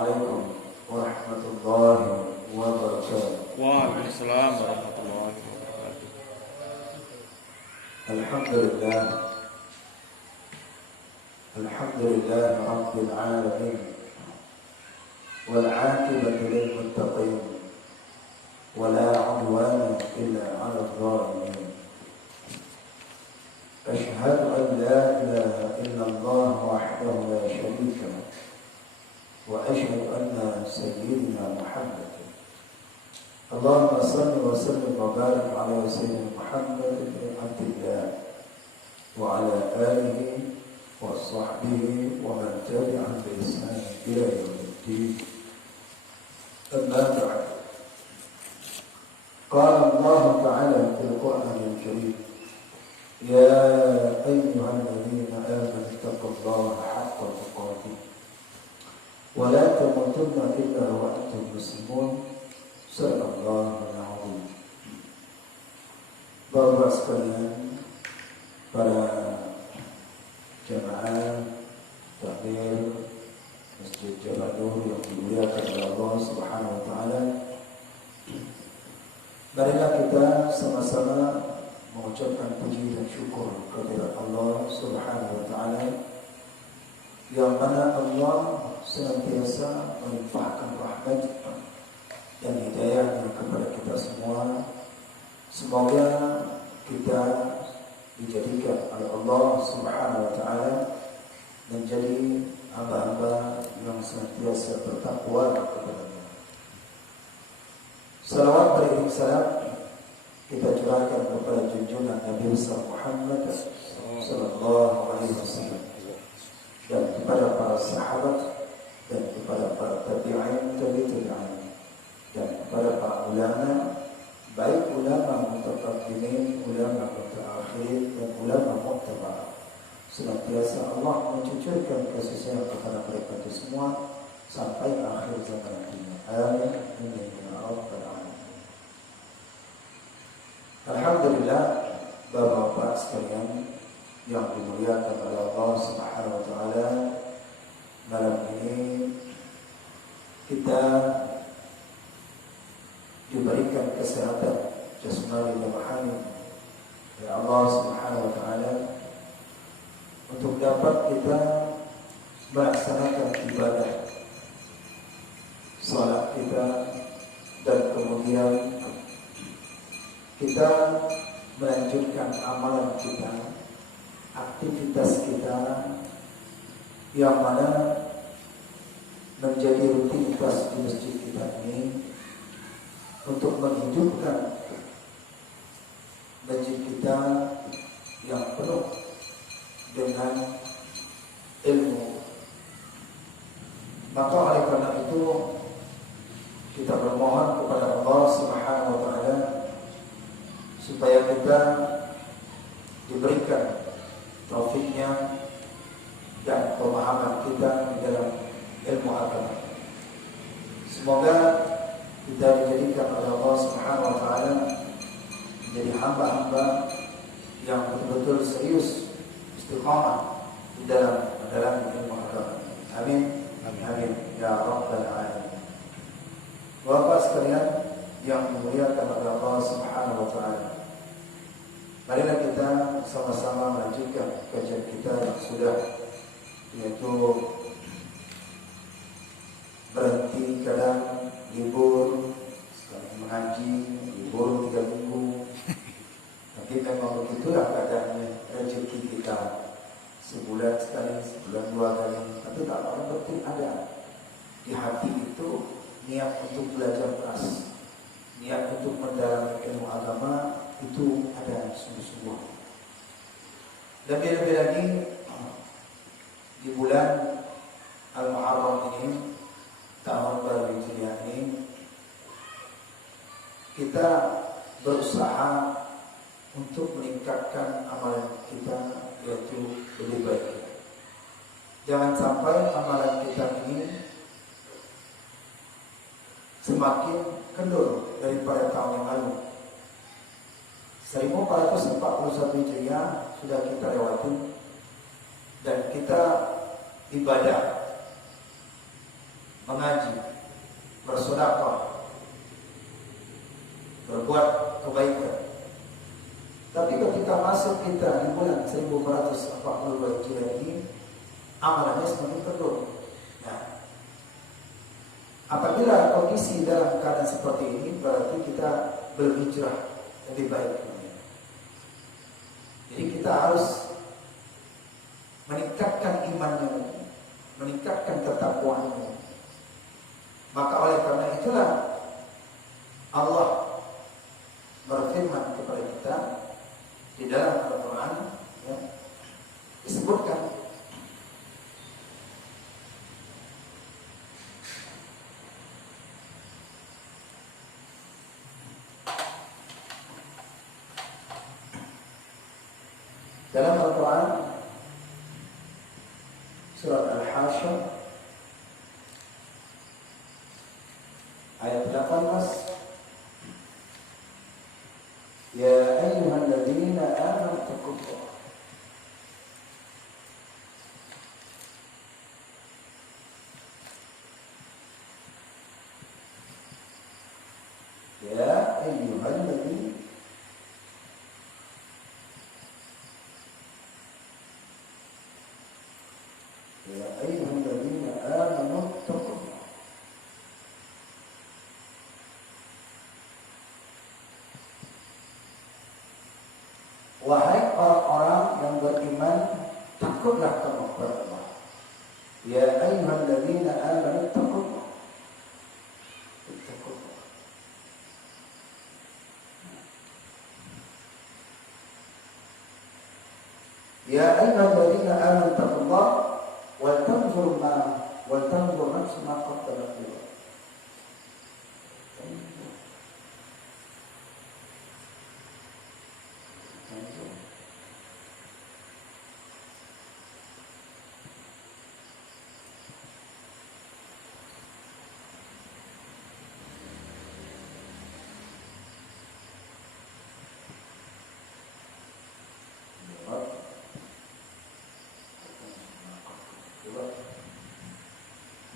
Assalamualaikum warahmatullahi wabarakatuh. Waalaikumsalam warahmatullahi wabarakatuh. Alhamdulillah. Alhamdulillah Rabbil alamin. Wal 'aqibatu lil muttaqin. Wala 'udwana illa 'alal zalimin. Asyhadu an la ilaha illallah wahdahu la syarika lahu. Wa asyhadu anna sayyidina Muhammadan. Allahumma salli wa sallim wa barik ala sayyidina Muhammad ibn Abdillah wa ala alihi wa sahbihi wa man tabi'ahum bi ihsan ila yaumiddin. Amma ba'd. Qala Allah ta'ala fil Qur'anil Karim: Ya ayyuhalladzina amanu taqullaha haqqa tuqatih wa la tamutunna illa wa antum muslimun. Sallallahu alaihi. Bapak sekalian, para jamaah takbir Masjid Jabal Nur yang dimuliakan oleh Allah Subhanahu wa taala, marilah kita sama-sama mengucapkan puji dan syukur kepada Allah Subhanahu wa taala, yang mana Allah senantiasa melimpahkan rahmat dan hidayahnya kepada kita semua. Semoga kita dijadikan oleh Allah Subhanahu wa taala menjadi hamba-hamba yang senantiasa bertakwa kepada-Nya. Salawat beriring salam kita curahkan kepada junjungan Nabi Muhammad sallallahu alaihi wasallam, dan kepada para sahabat, dan kepada para tabi'in, dan kepada para ulama, baik ulama mutaqaddimin, ulama mutaakhirin, dan ulama mu'tabar. Senantiasa Allah mencucurkan kasih sayang kepada mereka itu semua sampai akhir zaman dunia. Amin. Amin ya rabbal alamin. Alhamdulillah, Bapak-bapak sekalian yang dimuliakan oleh Allah Subhanahu wa taala, malam ini kita diberikan kesehatan jasmani dan rohani oleh Allah Subhanahu wa taala untuk dapat kita melaksanakan ibadah salat kita, dan kemudian kita melanjutkan amalan kita, aktivitas kita yang mana menjadi rutinitas di masjid kita ini, untuk menghidupkan masjid kita yang penuh dengan ilmu. Maka oleh karena itu kita bermohon kepada Allah Subhanahu wa taala supaya kita diberikan taufiknya dan pemahaman kita di dalam ilmu agama. Semoga kita dijadikan oleh Allah Subhanahu wa taala menjadi hamba-hamba yang betul-betul serius istiqamah di dalam mendalami ilmu agama. Amin. Amin ya rabbal alamin. Bapak sekalian yang dimuliakan oleh Allah Subhanahu wa taala, marilah kita sama-sama melanjutkan kajian kita yang sudah, yaitu berhenti kadang, libur, sekali mengaji, libur 3 minggu. Tapi memang begitulah keadaannya, rezeki kita sebulan sekali, sebulan 2 kali. Tapi tak orang penting ada di hati itu niat untuk belajar keras, niat untuk mendalami ilmu agama itu ada sungguh-sungguh. Lebih-lebih lagi di bulan Al-Muharram ini, tahun baru Hijriah ini, kita berusaha untuk meningkatkan amalan kita, yaitu lebih baik. Jangan sampai amalan kita ini semakin kendor daripada tahun yang lalu. 1441 Hijriah sudah kita lewati, dan kita ibadah mengaji, bersedekah, berbuat kebaikan. Tapi ketika masuk kita di bulan 1442 Hijriah ini, amalannya semakin turun. Nah, apabila kondisi dalam keadaan seperti ini, berarti kita berhijrah lebih baik. Jadi kita harus meningkatkan imannya, meningkatkan ketakwaannya. Maka oleh karena itulah Allah berfirman kepada kita di dalam Al-Quran, ya, disebutkan dalam Al-Quran surat Al-Hasyr ayat 18, ya ayyuhalladzina amanu taqullaha ya ayyuhalladzina ya ayyuhalladzina amanu taqullaha. Wahai orang-orang yang beriman, takutlah kamu kepada Allah. Ya ayyuhalladzina amanu taqullaha. Ya ayyuhalladzina amanu taqullaha wal tanzur nafsun ma qaddamat lighad.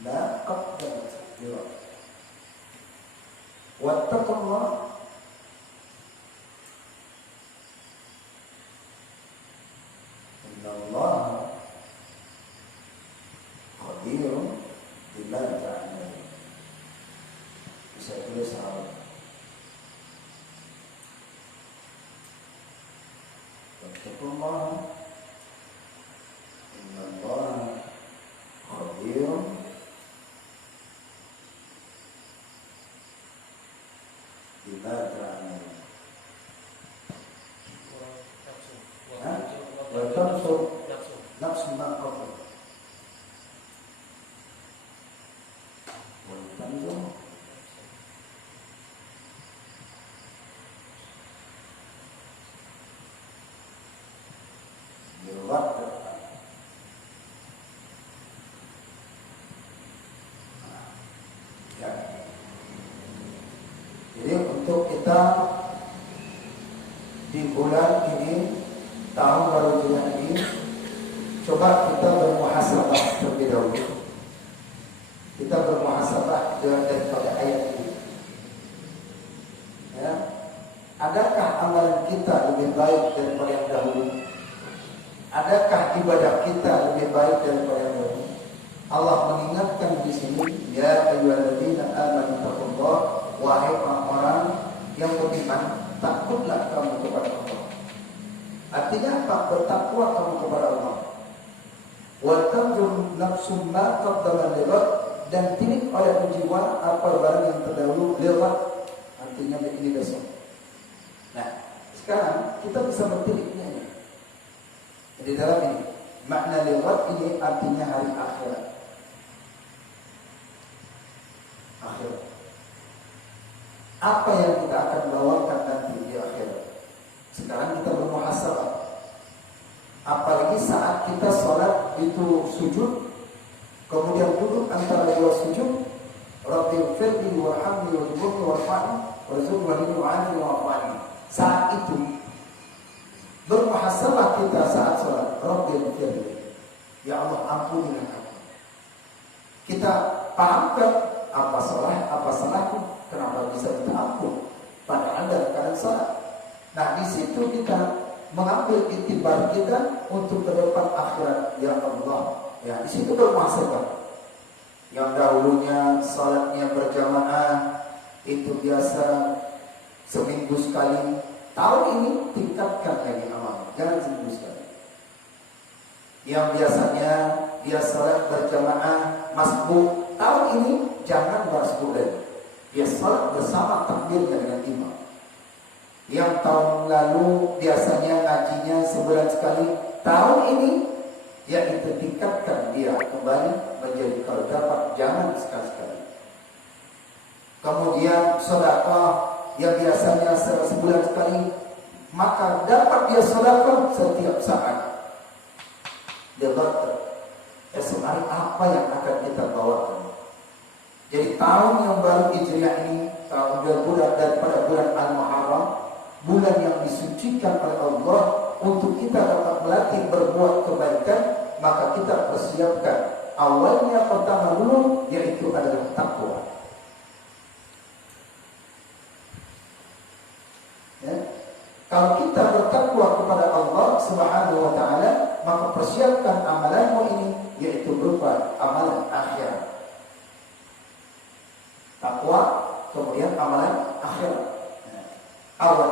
La qaddamat lighad. Wattaqullah innallaha qadirun bima ta'malun. Bisa tulis sahabat. Wattaqullah innallaha qadirun bima ta'malun. Wa tanzur nafsun ma qaddamat. Wa tanzur lighad. Ya. Jadi untuk kita di bulan ini, tahun baru ini, coba kita bermuhasabah terlebih dahulu. Kita bermuhasabah daripada ayat ini. Ya. Adakah amalan kita lebih baik daripada yang dahulu? Adakah ibadah kita lebih baik daripada yang dahulu? Allah mengingatkan di sini, ya ayyuhalladzina amanu taqullaha, wahai orang-orang yang beriman, takutlah kamu kepada Allah. Artinya apa? Bertakwa kamu kepada Allah. Wa tanzur nafsum ma qaddamat lighad, dan tilik oleh jiwa apa barang yang terdahulu lighad, artinya ini besok. Nah, sekarang kita bisa bertiliknya ini. Jadi dalam ini makna lighad ini artinya hari akhirat. Akhirat. Apa yang kita akan bawakan nanti di akhirat? Sekarang kita bermuhasabah. Apalagi saat kita sholat itu sujud, kemudian duduk antara dua sujud, Rabbighfirli warhamni wajburni warfa'ni warzuqni wa'afini wa'afani. Saat itu bermuhasabah kita saat sholat, Rabbighfirli, ya Allah ampunilah aku. Kita pahamkan apa salahku, kenapa bisa minta ampun padahal dalam keadaan salah. Nah, di situ kita mengambil iktibar kita untuk ke depan akhirat. Ya Allah, ya di situ bermuhasabah. Yang dahulunya salatnya berjamaah itu biasa seminggu sekali, tahun ini tingkatkan lagi amal, jangan seminggu sekali. Yang biasanya dia salat berjamaah masbuk, tahun ini jangan masbuk lagi, dia salat bersama takbirnya dengan imam. Yang tahun lalu biasanya ngajinya sebulan sekali, tahun ini ya itu tingkatkan dia kembali menjadi, kalau dapat jangan sekali-sekali. Kemudian sedekah yang biasanya sebulan sekali, maka dapat dia sedekah setiap saat. Debat esok hari apa yang akan kita bawakan. Jadi tahun yang baru Hijriah ini, tahun bulan daripada bulan Al-Muharram, bulan yang disucikan oleh Allah untuk kita dapat melatih berbuat kebaikan, maka kita persiapkan. Awalnya pertama dulu yaitu adalah takwa. Ya. Kalau kita bertakwa kepada Allah Subhanahu wa taala, maka persiapkan amalanmu ini yaitu berupa amalan akhirat. Takwa, kemudian amalan akhirat. Awal.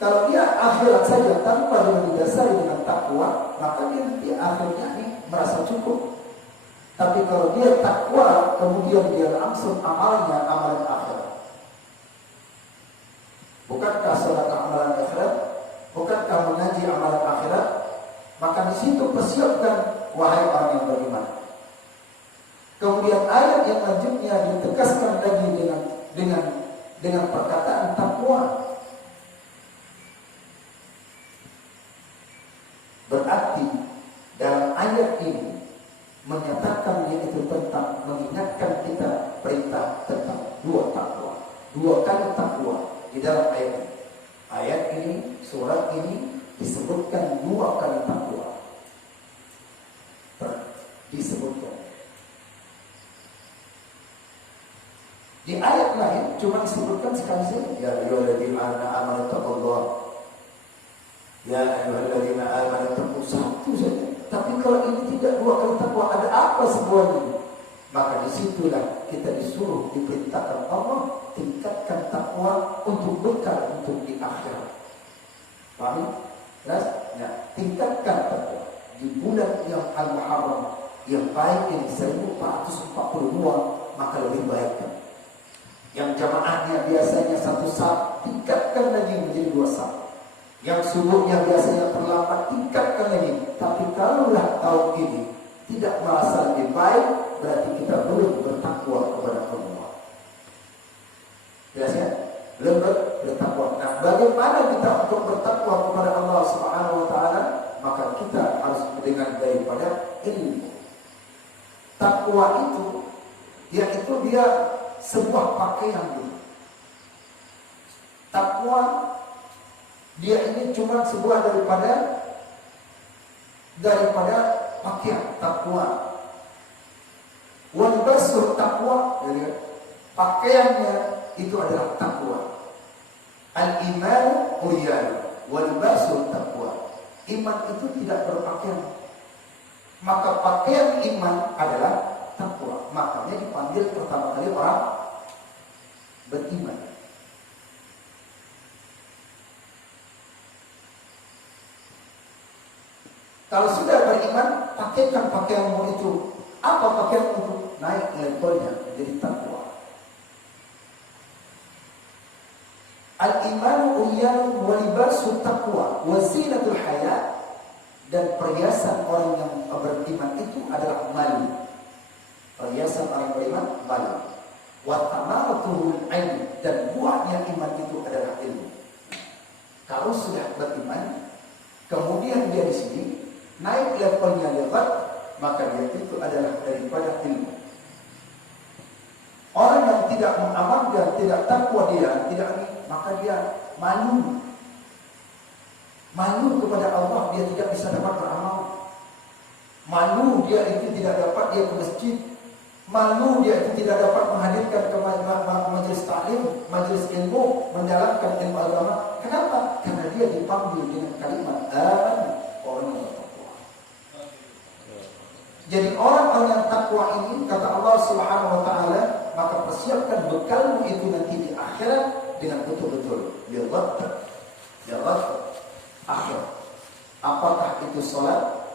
Kalau dia akhirat saja tanpa didasari dengan takwa, maka dia nanti akhirnya ini merasa cukup. Tapi kalau dia takwa, kemudian dia langsung amalnya amalan akhirat. Bukankah sholat amalan akhirat? Bukankah mengaji amalan akhirat? Maka di situ persiapkan, wahai orang yang beriman. Kemudian ayat yang lanjutnya ditegaskan lagi dengan perkataan takwa. Berarti dalam ayat ini menyatakan yaitu tentang mengingatkan kita perintah tentang dua takwa, dua kali takwa di dalam ayat ini. Ayat ini, surat ini disebutkan dua kali takwa. Disebutkan. Di ayat lain cuma disebutkan sekali saja. Ya ayyuhalladzina amanu taqullaha. Ya ayyuhalladzina amanu taqullaha, satu saja. Tapi kalau ini tidak dua kali takwa, ada apa semuanya? Maka disitulah kita disuruh, diperintahkan Allah tingkatkan takwa untuk bekal untuk di akhirat. Paham? Jelas? Ya, tingkatkan takwa di bulan yang Al-Muharram yang baik ini 1442, maka lebih baik. Yang jamaahnya biasanya satu saf, tingkatkan lagi menjadi dua saf. Yang subuhnya biasanya terlambat, tingkatkan lagi. Tapi kalaulah tahun ini tidak merasa lebih baik, berarti kita belum bertakwa kepada Allah. Jelas ya? Belum bertakwa. Nah, bagaimana kita untuk bertakwa kepada Allah Subhanahu wa taala? Maka kita harus mendengar daripada ilmu. Takwa itu dia sebuah pakaian dulu. Takwa dia ini cuma sebuah daripada pakaian takwa. Walbasur takwa, pakaiannya itu adalah takwa. Al-iman uyal, walbasur takwa. Iman itu tidak berpakaian, maka pakaian iman adalah takwa. Makanya dipanggil pertama kali orang beriman. Kalau sudah beriman, pakaikan pakaianmu itu. Apa pakaian untuk naik levelnya menjadi takwa? Al-imanu uyalun wa libasu taqwa wa zinatul hayat. Dan perhiasan orang yang beriman itu adalah malu. Perhiasan orang beriman malu. Wa tamaratuhul ilm, dan buahnya iman itu adalah ilmu. Kalau sudah beriman, kemudian dia di sini naik levelnya lebat, maka dia itu adalah daripada ilmu. Orang yang tidak mengamalkan, tidak takwa dia, maka dia malu. Malu kepada Allah, dia tidak bisa dapat beramal. Malu dia itu tidak dapat dia ke masjid. Malu dia itu tidak dapat menghadirkan ke majelis taklim, majelis ilmu, menjalankan ilmu agama. Kenapa? Karena dia dipanggil dengan kalimat aman, orang yang bertakwa. Jadi orang yang takwa ini, kata Allah Subhanahu wa taala, maka persiapkan bekalmu itu nanti di akhirat dengan betul-betul billahi akhir. Apakah itu salat?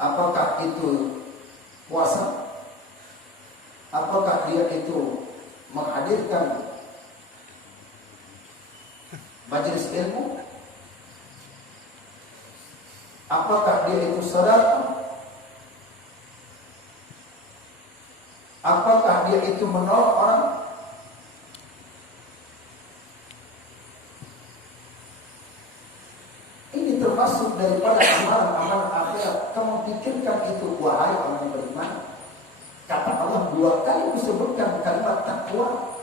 Apakah itu puasa? Apakah dia itu menghadirkan majelis ilmu? Apakah dia itu sedekah? Apakah dia itu menolong orang? Ini termasuk daripada amalan-amalan akhirat. Kamu pikirkan itu, wahai orang yang beriman. Kata Allah 2 kali disebutkan kalimat takwa.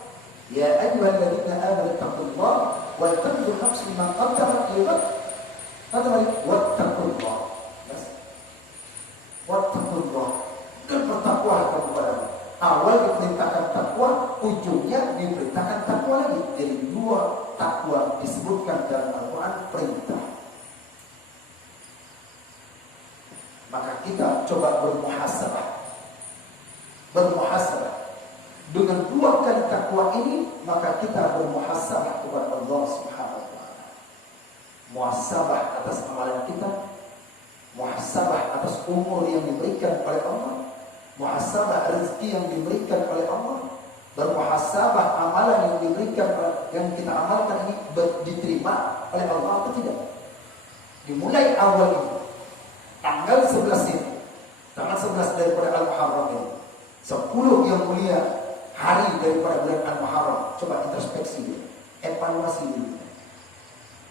Ya ayyuhalladzina amanu taqullaha wa tanzur nafsun ma qaddamat lighad. Kata Allah, wattaqullah. Wattaqullah. Dan bertakwalah kamu kepada Allah. Awal diperintahkan takwa, ujungnya diperintahkan takwa lagi. Jadi 2 takwa disebutkan dalam Al-Quran perintah. Maka kita coba bermuhasabah. Dengan 2 kali takwa ini, maka kita bermuhasabah kepada Allah Subhanahu wa taala. Muhasabah atas amalan kita, muhasabah atas umur yang diberikan oleh Allah, muhasabah rezeki yang diberikan oleh Allah, bermuhasabah amalan yang diberikan yang kita amalkan ini diterima oleh Allah atau tidak. Dimulai awal ini, tanggal 11 ini, tanggal 11 daripada Al-Muharram ini, 10 yang mulia hari daripada bulan Al-Muharram. Coba introspeksi dulu, evaluasi dulu.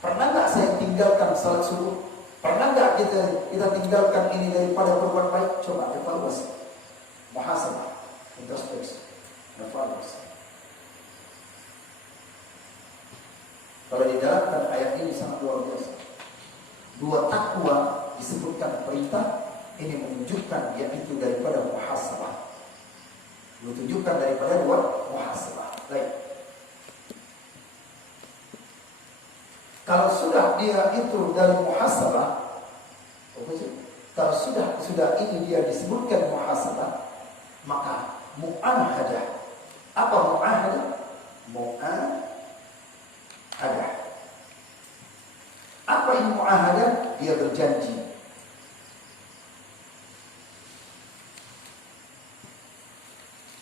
Pernah nggak saya tinggalkan salat subuh? Pernah nggak kita tinggalkan ini daripada berbuat baik? Coba evaluasi, muhasabah, introspeksi, evaluasi. Kalau dijalankan ayat ini sangat luar biasa. 2 takwa disebutkan perintah, ini menunjukkan yaitu daripada muhasabah. Menunjukkan daripada 2 muhasabah. Baik. Kalau sudah dia itu dari muhasabah, kalau sudah ini dia disebutkan muhasabah, maka mu'ahadah. Apa mu'ahadah? Mu'ahadah. Apa ini mu'ahadah? Dia berjanji.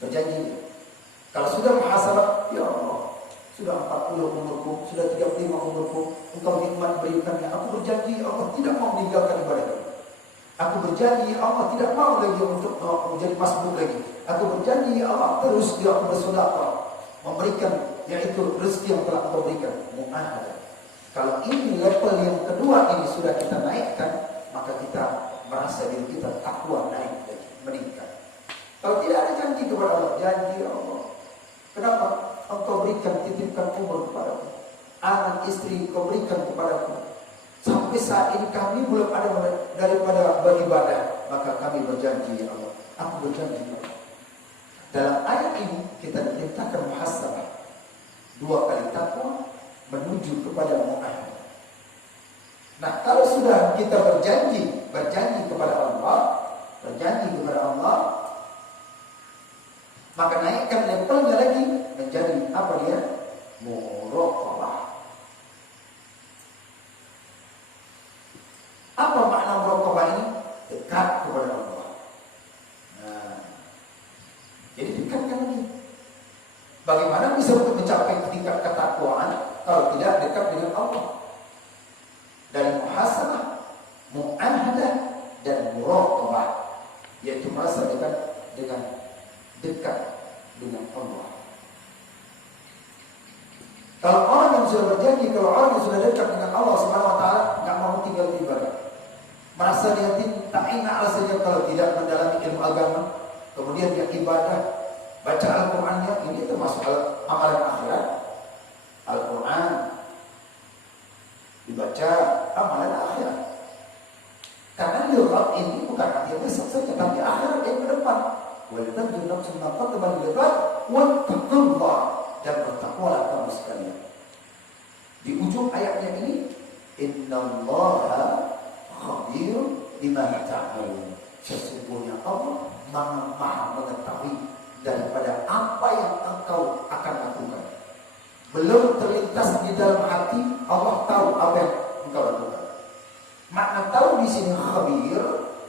Berjanji. Kalau sudah muhasabah, ya Allah, sudah 40 umurku, sudah 35 umurku, engkau nikmat berikannya. Aku berjanji Allah tidak mau meninggalkan ibadah. Aku berjanji Allah tidak mau lagi untuk menjadi masbuk lagi. Aku berjanji Allah terus dia bersedekah, memberikan yaitu rezeki yang telah engkau berikan. Mu'ahadah. Kalau ini level yang kedua ini sudah kita naikkan, maka kita merasa diri kita takwa naik lagi, meningkat. Kalau tidak ada janji kepada Allah, janji Allah. Kenapa? Engkau berikan, titipkan umur kepadaku, anak istri kau berikan kepadaku. Sampai saat ini kami belum ada daripada beribadah, maka kami berjanji ya Allah. Aku berjanji ya Allah. Dalam ayat ini kita diperintahkan muhasabah. 2 kali takwa menuju kepada mu'ahadah. Nah, kalau sudah kita berjanji kepada Allah, maka naikkan levelnya lagi menjadi apa dia? Muraqabah. Apa makna muraqabah ini? Dekat kepada Allah. Nah, jadi dekatkan lagi. Bagaimana bisa untuk mencapai tingkat ketakwaan kalau tidak dekat dengan Allah? Dari muhasabah, mu'ahadah, dan muraqabah, yaitu merasa dekat dengan Allah. Kalau orang yang sudah berjanji, kalau orang yang sudah dekat dengan Allah Subhanahu wa taala, enggak mau tinggal di ibadah. Merasa dia tak enak rasanya kalau tidak mendalami ilmu agama, kemudian dia ibadah, baca Al-Qur'annya, ini termasuk amalan akhirat. Al-Qur'an dibaca, amalan akhirat. Karena lirab ini bukan artinya besok saja, tapi akhirat yang ke depan. nafsun ma qaddamat lighad wattaqullah, dan bertakwalah kamu sekalian. Di ujung ayatnya ini, innallaha khabirun bima ta'malun. Sesungguhnya Allah maha mengetahui daripada apa yang engkau akan lakukan. Belum terlintas di dalam hati, Allah tahu apa yang engkau lakukan. Makna tahu di sini khabir,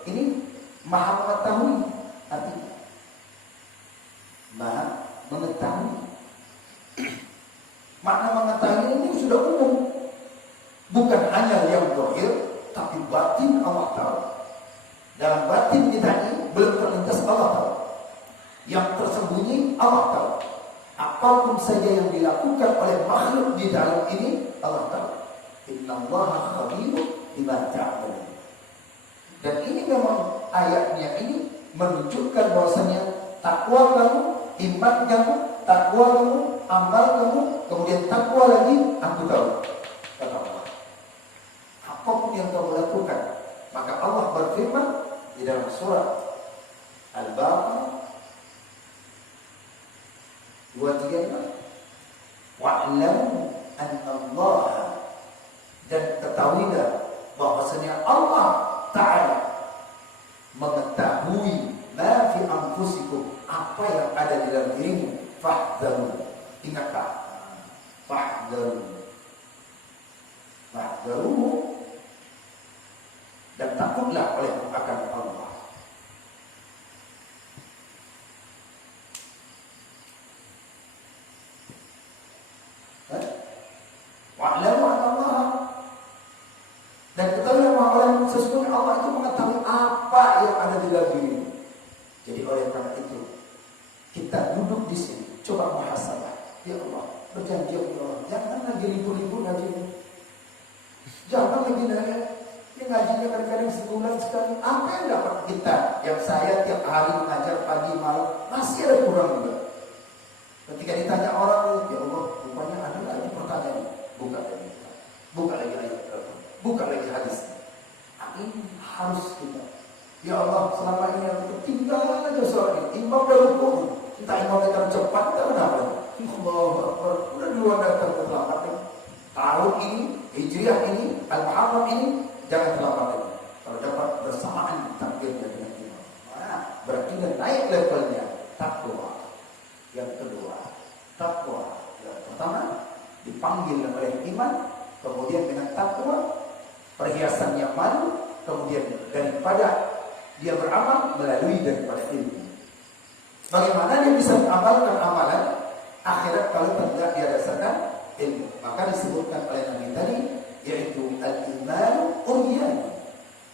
ini maha mengetahui, artinya maha mengetahui. Makna mengetahui ini sudah umum, bukan hanya yang zahir, tapi batin Allah tahu. Dalam batin kita ini belum terlintas, Allah tahu. Yang tersembunyi Allah tahu. Apapun saja yang dilakukan oleh makhluk di dalam ini, Allah tahu. Innallaha khabirun bima ta'malun. Dan ini memang ayatnya ini menunjukkan bahwasanya takwa kamu, iman kamu, takwa kamu, amal kamu, kemudian takwa lagi, aku tahu. Kata Allah. Apapun yang kamu lakukan, maka Allah berfirman di dalam surat Al-Baqarah 235, wa'lamu annallaha, dan ketahuilah bahwasanya Allah Ta'ala mengetahui ma fi anfusikum, apa yang ada di dalam dirimu. Fahdharu, ingatlah, fahdharu, dan takutlah oleh akan Allah. Wa'lamu annallaha, dan ketahuilah bahwa sesungguhnya Allah itu mengetahui apa yang ada di dalam dirimu. Jadi oleh karena itu, kita duduk di sini, coba muhasabah. Ya Allah, berjanji ya Allah, jangan lagi ribu-ribu ngajinya. Jangan lagi nanya. Ini ngajinya kadang-kadang sebulan sekali. Apa yang dapat kita? Yang saya tiap hari mengajar pagi malam, masih ada kurang juga. Ketika ditanya orang, ya Allah, rupanya ada lagi pertanyaan. Buka lagi ayat, buka lagi hadis. Ini harus kita. Ya Allah, selama ini yang ketinggalan aja soal ini. Imam dah rukuk, entah imam datang cepat, tak kenapa. Allahu Akbar, udah duluan datang terlambat. Tahun ini, Hijriah ini, Al-Muharram ini, jangan terlambat lagi. Kalau dapat bersamaan takbirnya dengan imam, berarti naik levelnya takwa. Yang kedua, takwa. Yang pertama, dipanggil oleh iman, kemudian dengan takwa, perhiasannya malu, kemudian daripada dia beramal melalui daripada ilmu. Bagaimana dia bisa mengamalkan amalan akhirat kalau tidak dia dasarkan ilmu? Maka disebutkan oleh Nabi tadi, yaitu al-iman uryan.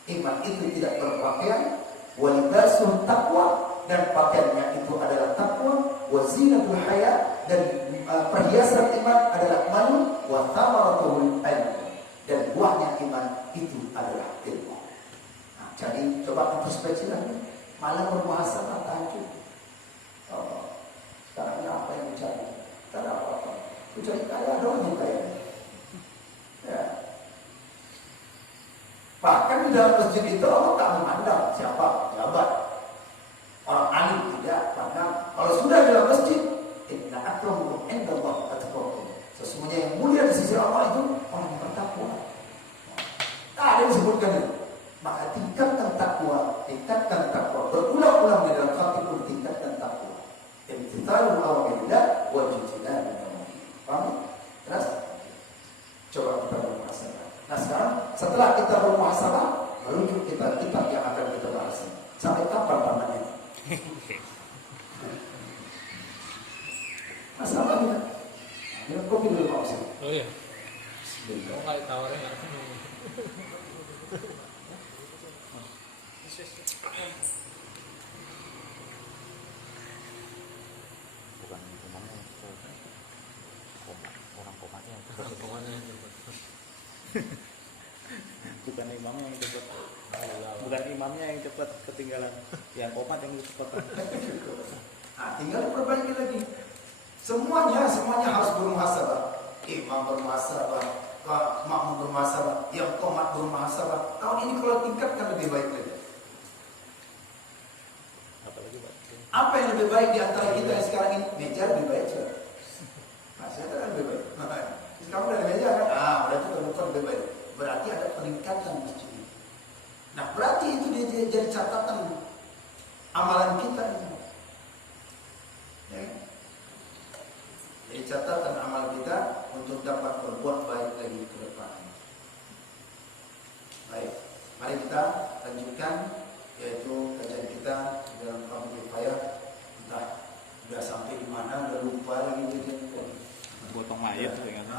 Iman itu tidak berpakaian, walibasul taqwa, dan pakaiannya itu adalah takwa, wazinatul haya, dan perhiasan iman adalah malu, wa thamaratul ilm, dan buahnya iman itu adalah ilmu. Nah, jadi coba introspeksi lagi, malah bermuhasabah tahajud. Sekarang ini apa yang dicari? Tak ada apa-apa. Aku cari kaya doang yang kaya. Ya. Bahkan di dalam masjid itu Allah tak memandang siapa jabat, orang alim tidak pandang. Kalau sudah dalam masjid, inna akramakum indallahi atqakum. Sesungguhnya yang mulia di sisi Allah itu orang yang bertakwa. Tak ada yang disebutkan itu. Maka tingkatkan takwa, berulang-ulang di dalam hatimu, tingkatkan takwa. Imtithalul awamirillah wa ijtinabun nawahi. Paham? Terus coba kita bermuhasabah. Nah sekarang setelah kita bermuhasabah, merujuk kita kitab yang akan kita bahas. Sampai kapan tamatnya? Masalahnya, minum kopi dulu Pak Ustaz. Oh iya. Bismillah. Mau kali tawarin nggak? Bukan imamnya yang cepat, orang komatnya yang cepat. Bukan imamnya yang cepat. Bukan imamnya yang cepat ketinggalan, yang komat yang cepat. Tinggal perbaiki lagi. Semuanya harus bermuhasabah. Imam bermuhasabah, makmum bermuhasabah, yang komat bermuhasabah. Tahun ini kalau tingkatkan lebih baik lagi. Apalagi Pak? Apa yang lebih baik di antara kita yang sekarang ini? Meja lebih baik juga. Masih ada lebih baik. Sekarang udah ada meja kan? Berarti terbuka lebih baik. Berarti ada peningkatan masjid ini. Nah, berarti itu dia jadi catatan amalan kita ini. Ya. Jadi catatan amal kita untuk dapat berbuat baik lagi ke depan. Baik, mari kita lanjutkan, yaitu kajian kita dalam Kampung Kifayah. Entah sudah sampai di mana, udah lupa lagi kajian kita. Potong mayat tuh kan.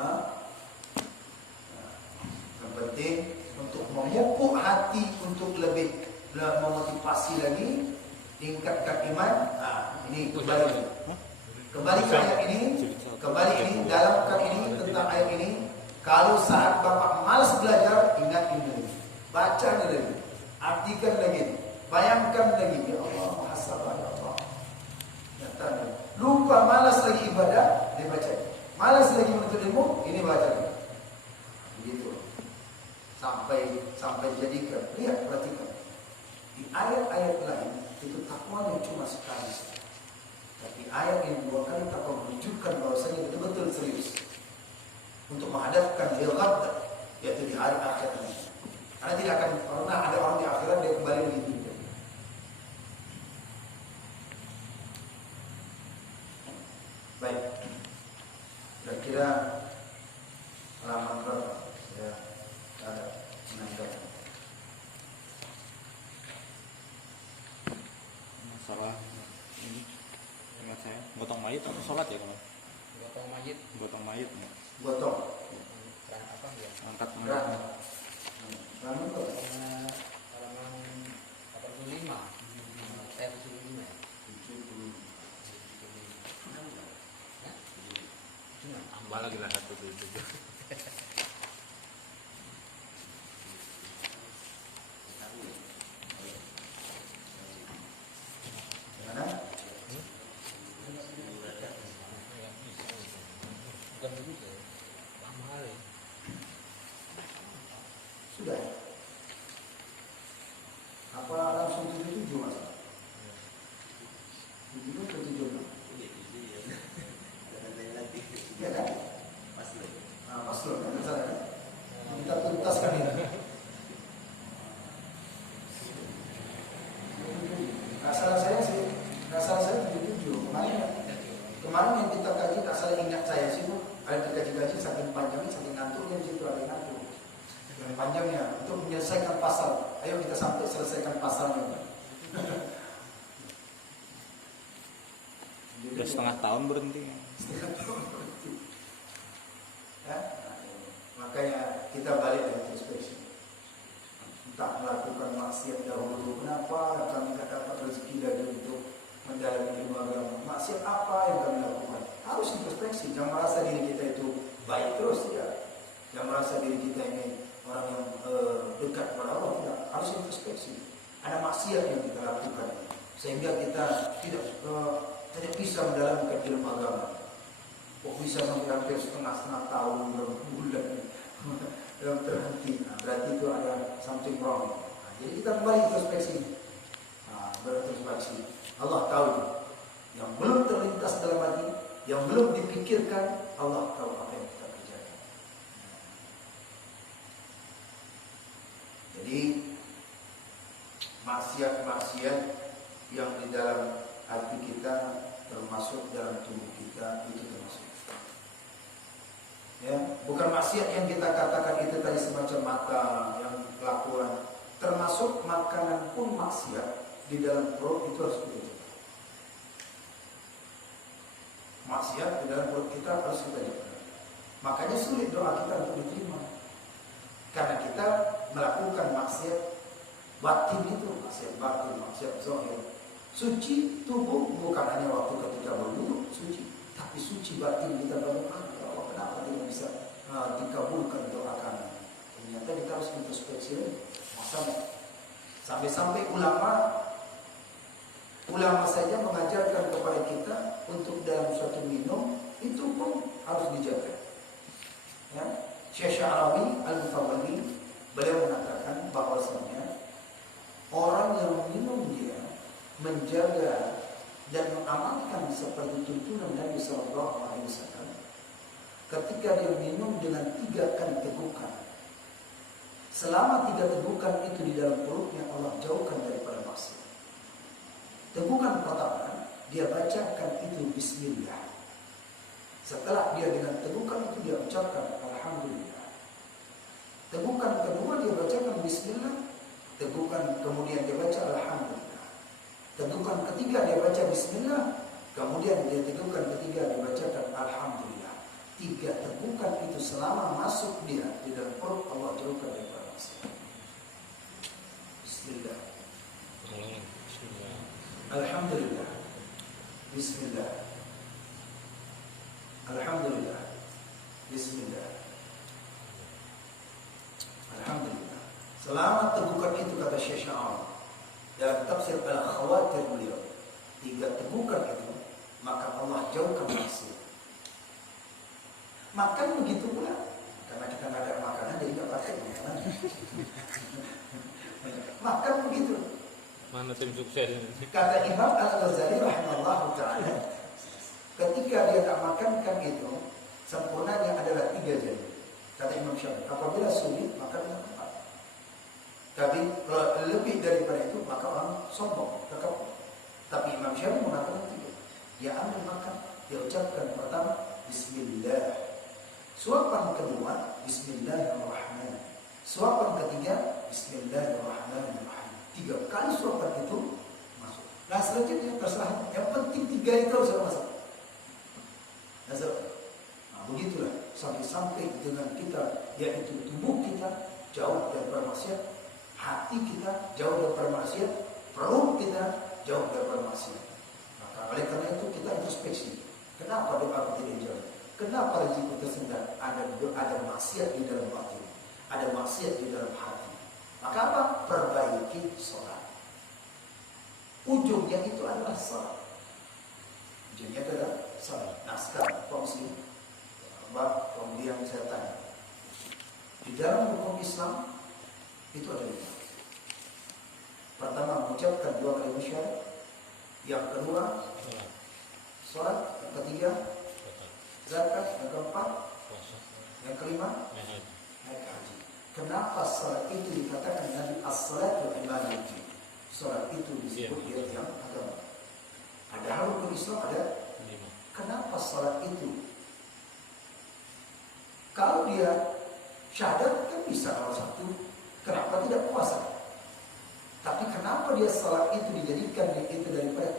Yang penting untuk memupuk hati, untuk lebih memotivasi lagi, tingkatkan iman. Ini kembali ke ayat ini, dalamkan ini tentang ayat ini. Kalau saat Bapak malas belajar, ingat ini, baca lagi, artikan lagi, bayangkan lagi. Ya Allah, muhasabah ya Allah. Nyata, lupa, malas lagi ibadah, dibaca. Malas lagi menuntut ilmu, ini baca. Begitu. Sampai jadikan. Lihat, perhatikan. Di ayat-ayat lain itu takwanya cuma sekali. Tapi ayat ini 2 kali takwa menunjukkan bahwasanya betul-betul serius untuk menghadapkan al-ghadab, yaitu di hari akhir ini. Karena tidak akan pernah ada orang di akhirat dia kembali begitu. Baik. Kira-kira halaman berapa? Ya, ada menangkap. Masalah ini ingat saya gotong mayat atau sholat ya kawan? Gotong mayit. Gotong mayat ya. Gotong. Apa ya? Angkat Berat. mayat. Halaman berapa? Halaman 85. Saya 75 ya. 70. Tambah lagi lah 177. Gimana? Bukan begitu. Mahal ya. Sudah. Apa langsung 77 Mas? 77 ke 76? Iya kan? Paslon kan salah kan? Kita tuntaskan ini. Salah saya sih, salah saya 77. Kemarin yang kita kaji, salah ingat saya sih Bu, ada dikaji-kaji saking panjangnya, saking ngantuknya di situ ada ngantuk. Yang panjangnya untuk menyelesaikan pasal. Ayo kita sampai selesaikan pasalnya. Udah setengah tahun berhenti. Ya? Makanya kita balik dari introspeksi. Entah melakukan maksiat dahulu, kenapa kami tidak dapat rezeki lagi untuk mendalami ilmu agama? Maksiat apa yang kami lakukan? Harus introspeksi. Jangan merasa diri kita itu baik terus, tidak. Jangan merasa diri kita ini orang yang dekat kepada Allah, tidak. Harus introspeksi. Ada maksiat yang kita lakukan sehingga kita tidak bisa mendalami ilmu agama. Kok bisa sampai hampir setengah tahun, bulan belum terhenti. Berarti itu ada something wrong. Jadi kita kembali introspeksi. Berintrospeksi. Allah tahu yang belum terlintas dalam hati, yang belum dipikirkan, Allah tahu apa yang kita kerjakan. Jadi maksiat-maksiat yang di dalam hati kita, termasuk dalam tubuh kita, itu termasuk. Ya, bukan maksiat yang kita katakan itu tadi semacam mata yang kelakuan, termasuk makanan pun maksiat di dalam perut itu harus kita jaga. Maksiat di dalam perut kita harus kita jaga. Makanya sulit doa kita untuk diterima, karena kita melakukan maksiat batin itu, maksiat batin, maksiat zahir. Suci tubuh bukan hanya waktu ketika berwudu suci, tapi suci batin kita berdoa. Kenapa tidak bisa dikabulkan doa kami? Ternyata kita harus introspeksi lagi. Sampai-sampai ulama saja mengajarkan kepada kita untuk dalam suatu minum itu pun harus dijaga. Ya, Syekh Sya'rawi Al-Mufawwali beliau mengatakan bahwasanya orang yang minum dia menjaga dan mengamalkan seperti tuntunan Nabi Sallallahu Alaihi Wasallam, ketika dia minum dengan 3 kali tegukan, selama 3 tegukan itu di dalam perutnya, Allah jauhkan daripada maksiat. Tegukan pertama, dia bacakan itu Bismillah. Setelah dia dengan tegukan itu dia ucapkan Alhamdulillah. Tegukan kedua dia bacakan Bismillah. Tegukan kemudian dia baca Alhamdulillah. Tegukan ketiga dia baca Bismillah. Kemudian dia tegukan ketiga dia bacakan Alhamdulillah. 3 tegukan itu selama masuk dia di dalam perut, Allah jauhkan daripada maksiat. Bismillah. Alhamdulillah. Bismillah. Alhamdulillah. Bismillah. Alhamdulillah. Selama tegukan itu, kata Syekh Sya'ar dalam tafsir Al-Khawatir beliau, 3 tegukan itu, maka Allah jauhkan maksiat. Makan begitu pula, karena kita nggak ada makanan jadi nggak pakai makanan. Makan begitu. Mana tim sukses? Kata Imam Al-Ghazali rahimahullah ta'ala, ketika dia tak makankan itu, sempurnanya adalah 3 jari. Kata Imam Syafi'i, apabila sulit maka dengan 4. Tapi kalau lebih daripada itu maka orang sombong, tekap. Tapi Imam Syafi'i mengatakan 3. Dia ambil makan, dia ucapkan pertama Bismillah. Suapan kedua Bismillahirrahmanirrahim. Suapan ketiga Bismillahirrahmanirrahim. 3 kali suapan itu masuk. Nah selanjutnya terserah. Yang penting 3 itu sudah masuk. Nah, begitulah sampai dengan kita, yaitu tubuh kita jauh daripada maksiat, hati kita jauh daripada maksiat, perut kita jauh daripada maksiat. Maka oleh karena itu kita introspeksi. Kenapa doa tidak dijawab? Kenapa rezeki tersendat? Ada maksiat di dalam batin, ada maksiat di dalam hati. Maka apa? Perbaiki sholat. Ujungnya itu adalah sholat. Ujungnya adalah sholat. Nah sekarang Muslim, kemudian saya tanya, di dalam hukum Islam itu ada 5. Pertama mengucapkan 2 kalimat syahadat. Yang kedua sholat. Yang ketiga zakat. Yang keempat, yang kelima naik haji. Kenapa sholat itu dikatakan Nabi as-salatu ibadati? Sholat itu disebut dia yang agama. Ada hukum Islam ada. Kenapa sholat itu? Kalau dia syahadat kan bisa kalau 1, kenapa tidak puasa? Tapi kenapa dia sholat itu dijadikan itu daripada